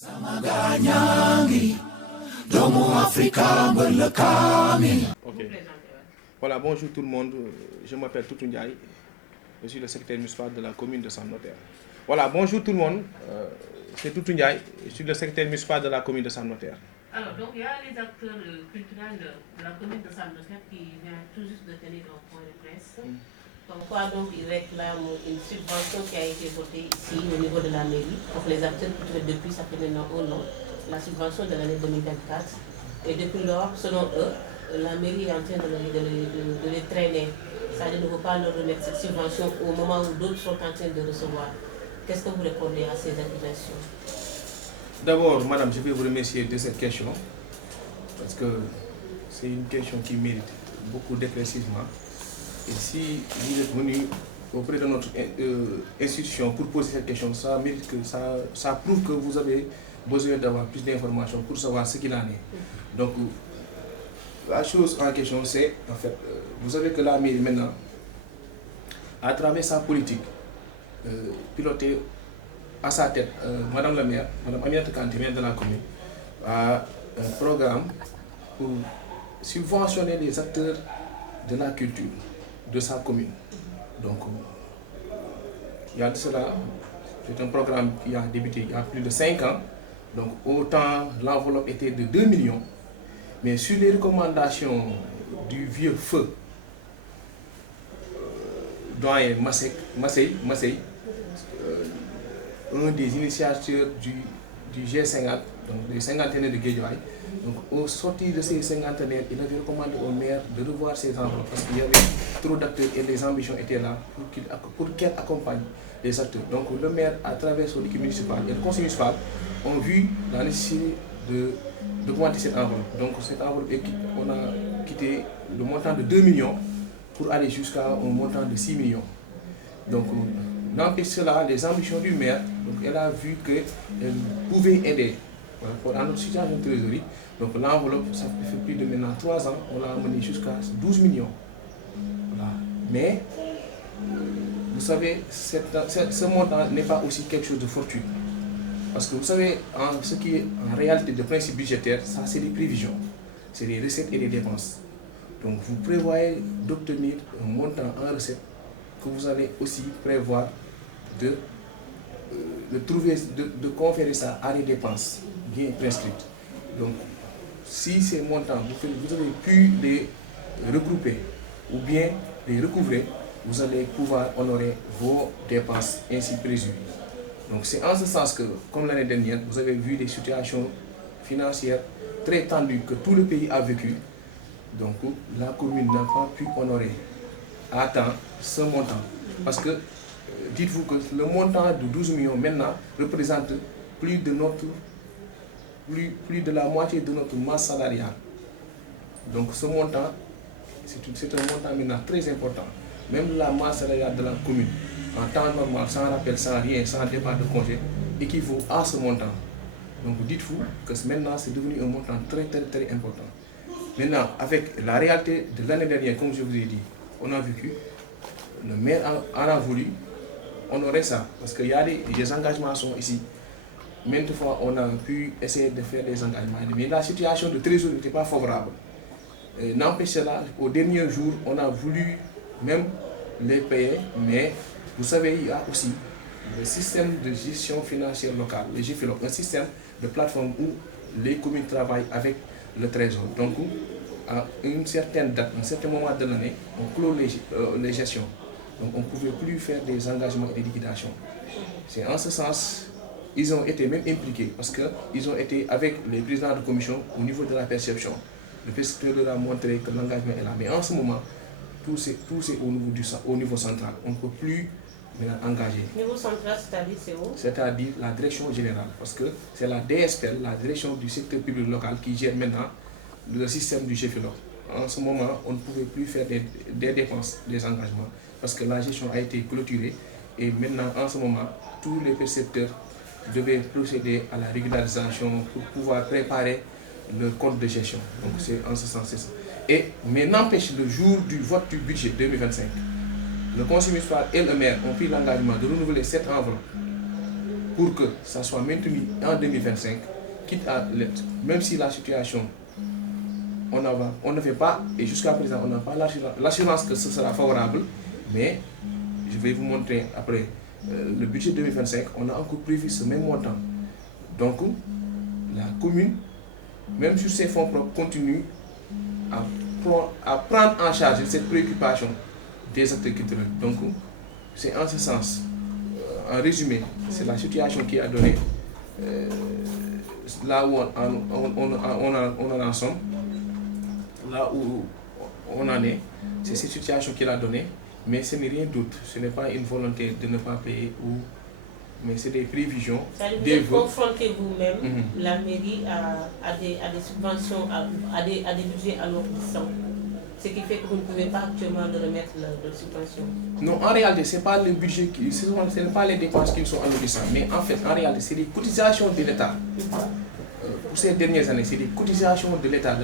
Ok. Voilà, bonjour tout le monde. Je m'appelle Toutou Ndiaye. Je suis le secrétaire municipal de la commune de Sam Notaire. Voilà, bonjour tout le monde. C'est Toutou Ndiaye. Je suis le secrétaire municipal de la commune de Sam Notaire. Alors, donc il y a les acteurs culturels de la commune de Sam Notaire qui viennent tout juste de tenir un point de presse. Comme quoi, donc, ils réclament une subvention qui a été votée ici au niveau de la mairie pour les acteurs culturels depuis, ça fait maintenant un an, la subvention de l'année 2024. Et depuis lors, selon eux, la mairie est en train de les traîner. Ça ne veut pas leur remettre cette subvention au moment où d'autres sont en train de recevoir. Qu'est-ce que vous répondez à ces accusations? D'abord, madame, je vais vous remercier de cette question parce que c'est une question qui mérite beaucoup d'éclaircissement. Et si vous êtes venu auprès de notre institution pour poser cette question, ça mérite que ça prouve que vous avez besoin d'avoir plus d'informations pour savoir ce qu'il en est. Donc, la chose en question, c'est, en fait, vous savez que la mairie maintenant, à travers sa politique, pilotée à sa tête, Madame la maire, Madame Aminata Kanté, maire de la commune, a un programme pour subventionner les acteurs de la culture de sa commune. Donc, il y a de cela, c'est un programme qui a débuté il y a plus de 5 ans. Donc, autant l'enveloppe était de 2 millions, mais sur les recommandations du vieux feu, doyen Massey, un des initiateurs du G50, donc des cinquantenaires de Guédiawaye. Donc, au sortir de ces cinquantenaires, il avait recommandé au maire de revoir ses enveloppes parce qu'il y avait trop d'acteurs et les ambitions étaient là pour qu'elle accompagne les acteurs. Donc, le maire, à travers son équipe municipale et le conseil municipal, ont vu la nécessité d'augmenter cette enveloppe. Donc, cette enveloppe, on a quitté le montant de 2 millions pour aller jusqu'à un montant de 6 millions. Donc, n'empêche cela, les ambitions du maire, donc elle a vu qu'elle pouvait aider pour notre situation de trésorerie. Donc l'enveloppe, ça fait plus de maintenant 3 ans, on l'a amené jusqu'à 12 millions. Voilà. Mais, vous savez, ce montant n'est pas aussi quelque chose de fortuit. Parce que vous savez, ce qui est en réalité de principe budgétaire, ça c'est des prévisions, c'est des recettes et des dépenses. Donc vous prévoyez d'obtenir un montant en recettes que vous allez aussi prévoir de conférer ça à des dépenses bien prescrites. Donc, si ces montants, vous avez pu les regrouper ou bien les recouvrer, vous allez pouvoir honorer vos dépenses ainsi prévues. Donc, c'est en ce sens que, comme l'année dernière, vous avez vu des situations financières très tendues que tout le pays a vécu. Donc, la commune n'a pas pu honorer à temps ce montant. Parce que, dites-vous que le montant de 12 millions maintenant représente plus de la moitié de notre masse salariale. Donc ce montant, c'est un montant maintenant très important. Même la masse salariale de la commune, en temps normal, sans rappel, sans rien, sans départ de congé, équivaut à ce montant. Donc dites-vous que maintenant c'est devenu un montant très important. Maintenant, avec la réalité de l'année dernière, comme je vous ai dit, on a vécu, le maire en a voulu honorer ça, parce qu'il y a des engagements sont ici. Maintes fois, on a pu essayer de faire des engagements, mais la situation de trésorerie n'était pas favorable. N'empêche cela, au dernier jour, on a voulu même les payer, mais vous savez, il y a aussi le système de gestion financière locale, le GFILOC, un système de plateforme où les communes travaillent avec le trésor. Donc, à une certaine date, à un certain moment de l'année, on clôt les gestions. Donc on ne pouvait plus faire des engagements et des liquidations. C'est en ce sens, ils ont été même impliqués parce qu'ils ont été avec les présidents de commission au niveau de la perception. Le percepteur leur a montré que l'engagement est là. Mais en ce moment, tout c'est au niveau central. On ne peut plus engager. Niveau central, c'est-à-dire c'est où? C'est-à-dire la direction générale. Parce que c'est la DSPL, la direction du secteur public local, qui gère maintenant le système du GFILOC. En ce moment, on ne pouvait plus faire des dépenses, des engagements, parce que la gestion a été clôturée et maintenant, en ce moment, tous les percepteurs devaient procéder à la régularisation pour pouvoir préparer le compte de gestion. Donc c'est en ce sens, c'est ça. Mais n'empêche, le jour du vote du budget 2025, le conseil municipal et le maire ont pris l'engagement de renouveler cette enveloppe pour que ça soit maintenu en 2025, quitte à l'être, même si la situation, on ne fait pas, et jusqu'à présent, on n'a pas l'assurance que ce sera favorable, mais je vais vous montrer après le budget 2025, on a encore prévu ce même montant. Donc, la commune, même sur ses fonds propres, continue à prendre en charge cette préoccupation des acteurs culturels. Donc, c'est en ce sens, en résumé, c'est la situation qui a donné là où on en sommes, là où on en est, c'est cette situation qu'il a donné, mais ce n'est rien d'autre. Ce n'est pas une volonté de ne pas payer, mais c'est des prévisions. C'est-à-dire que vous confrontez vous-même la mairie à des subventions, à des budgets alourdissants. Ce qui fait que vous ne pouvez pas actuellement le remettre de subvention. Non, en réalité, ce n'est pas le budget, ce n'est pas les dépenses qui sont alourdissantes, mais en fait, en réalité, c'est des cotisations de l'État. Pour ces dernières années, c'est des cotisations de l'État,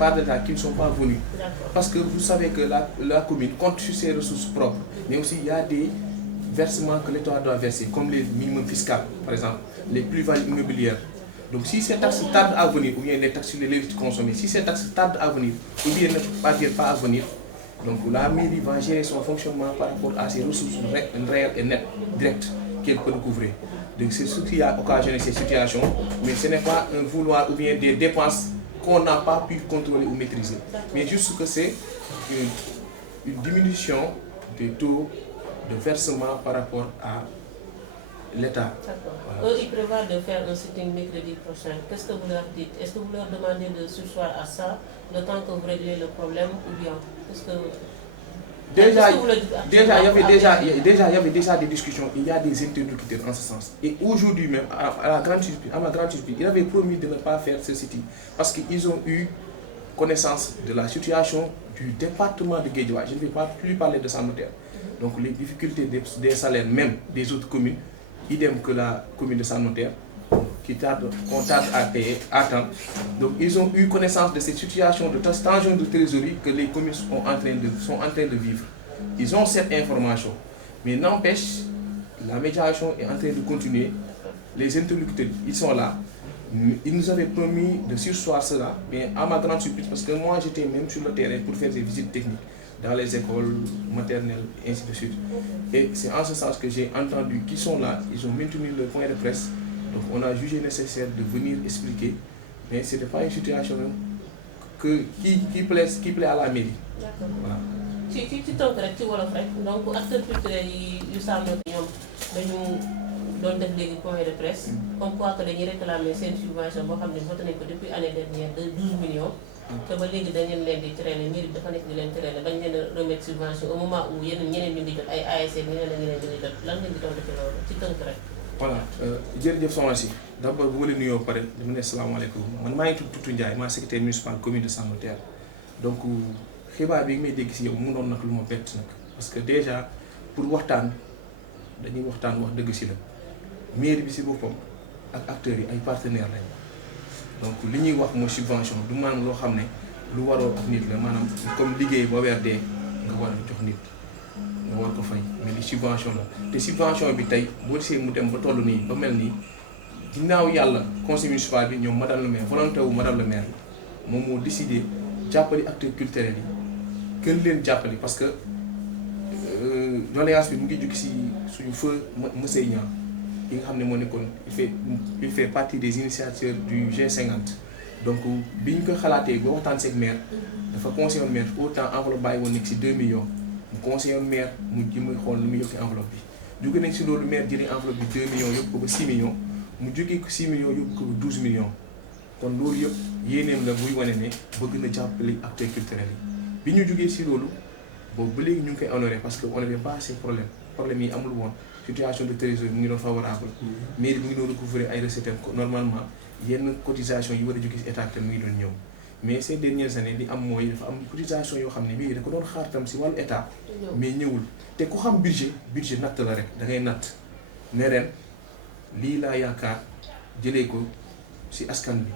par l'État qui ne sont pas venues. Parce que vous savez que la commune compte sur ses ressources propres, mais aussi il y a des versements que l'État doit verser, comme les minimums fiscaux, par exemple, les plus-values immobilières. Donc si ces taxes tardent à venir, ou bien les taxes sur les légitimes consommés, si ces taxes tardent à venir, ou bien ne parviennent pas à venir, donc la mairie va gérer son fonctionnement par rapport à ses ressources réelles et nettes, directes, qu'elle peut recouvrer. Donc c'est ce qui a occasionné ces situations, mais ce n'est pas un vouloir ou bien des dépenses qu'on n'a pas pu contrôler ou maîtriser. Mais juste que c'est une diminution des taux de versement par rapport à l'État. Eux, ils prévoient de faire un sitting mercredi prochain. Qu'est-ce que vous leur dites? Est-ce que vous leur demandez de surseoir à ça, le temps que vous réglez le problème, ou bien qu'est-ce que... Déjà, il y avait déjà des discussions, il y a des interlocuteurs en ce sens. Et aujourd'hui même, à ma grande surprise, ils avaient promis de ne pas faire ce sitting parce qu'ils ont eu connaissance de la situation du département de Guédiawaye. Je ne vais pas plus parler de Sam Notaire. Donc les difficultés des salaires même des autres communes, idem que la commune de Sam Notaire, qu'on tarde à payer à temps. Donc ils ont eu connaissance de cette situation de tension de trésorerie que les communes sont en train de vivre. Ils ont cette information. Mais n'empêche, la médiation est en train de continuer. Les interlocuteurs, ils sont là. Ils nous avaient promis de surseoir cela, mais à ma grande surprise, parce que moi j'étais même sur le terrain pour faire des visites techniques dans les écoles maternelles, et ainsi de suite. Et c'est en ce sens que j'ai entendu qu'ils sont là, ils ont maintenu le point de presse. Donc on a jugé nécessaire de venir expliquer, mais ce n'était pas une situation qui plaît à la mairie. D'accord. Voilà. Tu toog rek ci wolof rek donc acteurs culturels yu sàmm ñoom dañu doon def léegi point de presse comme quoi que dañuy réclamer seen subvention boo xam ne voté nañ ko depuis année dernière de 12 millions. te ba léegi da ngeen leen di traîner mairie dafa nekk di leen traîner bañ leen a remettre subvention au moment où ñeneen ñu ngi jot ay ASC ñeneen ñu ngi jot lan ngeen di tontu ci loolu ci tënk rek. Voilà, jërëjëf soxna si d'abord bu ma leen nuyoo pare dama ne salaamaaleykum man maa ngi tudd Tutu Ndiaye maa secrétaire municipal commune de Sam Notaire. Donc xibaar bi may dégg si yow mu doon nag lu ma bett nag parce que déjà pour waxtaan dañuy waxtaan wax dëgg si la mairie bi si boppam ak acteurs yi ay partenaires lañ donc li ñuy wax mooy subvention du maanaam loo xam ne lu waroo ak nit la maanaam comme liggéey ba weer dee nga war a jox nit nga war ko fay mais li subvention la te subvention bi tey boo gisee mu dem ba toll nii ba mel nii ginnaaw yàlla conseil municipal bi ñoom madame le maire volonté wu madame le maire bi moom moo décidé jàppali acteurs culturels yi gën leen jàppali parce que doléance bi mu ngi jóg si suñu feu monsieur Niang yi nga xam ne moo nekkoon il fait partie des initiateurs du G50 donc bi ñu ko xalaatee ba waxtaan seeg maire dafa conseillé woon maire autant enveloppe bàyyi woon nekk si 2 millions mu conseillé woon maire mu jëm xool nu mu yokki enveloppe bi jóge nañ si loolu maire jëlee enveloppe bi 2 millions yóbbu ko ba 6 millions mu jógee ko 6 millions yóbbu ko ba 12 millions kon loolu yëpp yéeneem la muy wane ne bëgg na jàppale acteurs culturels yi bi ñu jógee si loolu boobu ba léegi ñu ngi koy honoré parce que on n'avait pas ces problème yi amul woon situation de trésorerie mu ngi doon favorable mairie bi ngi doon recouvrer ay recettes normalement yenn cotisation yi war a jóge si état te mu ngi doon ñëw mais ces dernières années li am mooy dafa am cotisation yoo xam ne mairie da ko doon xaar tam si wàllu état mais ñëwul te ku xam budget natt la rek da ngay natt ne ren lii laa yaakaar jëlee ko si askan bi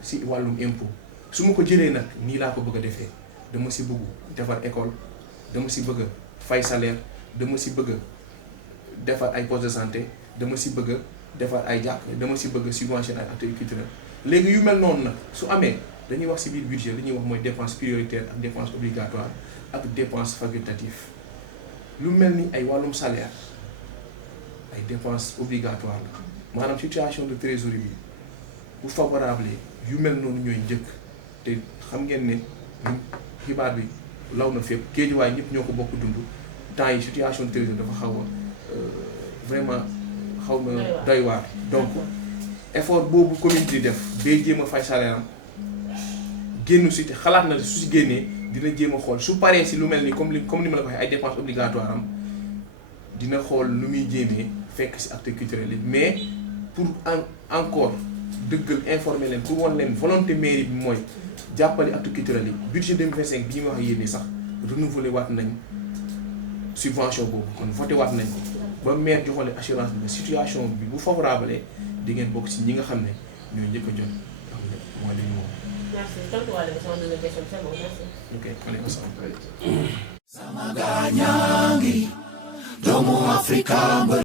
si wàllum impôt su ma ko jëlee nag nii laa ko bëgg a defee dama si bëgg defar école dama si bëgg fay salaire dama si bëgg defar ay poste de santé dama si bëgg defar ay jàkk dama si bëgg subventionner ay activités culturelles léegi yu mel noonu nag su amee dañuy wax si biir budget li ñuy wax mooy dépense prioritaire ak dépense obligatoire ak dépense facultative lu mel ni ay wàllum salaire ay dépense obligatoire la maanaam situation de trésorerie bi bu favorable yu mel noonu ñooy njëkk te xam ngeen ne xibaar bi law na fépp Géejawaay ñëpp ñoo ko bokk dund temps yi situation de trésorerie dafa xaw a vraiment xaw na doy waar donc effort boobu commune di def day jéem a fay salaire am génn si te xalaat na su si génnee dina jéem a xool su paree si lu mel ni comme ni ma la ko waxee ay dépenses obligatoires am dina xool lu muy jéemee fekk si acte culturel yi mais pour encore dëggal informer leen pour wan leen volonté mairie bi mooy jàppale acte culturel yi budget 2025 bi ñuy wax ak yéen sax renouveler waat nañ subvention boobu kon voté waat nañ ko ba maire joxale assurance bi situation bi bu favorable di ngeen bokk si ñi nga xam ne ñooy njëkk a jot am na mooy li ñu woo. Merci. Tontu waale ba sama deuxième question, c'est bon, merci. Ok, on est ensemble. Samaganyangi, Domo Africa.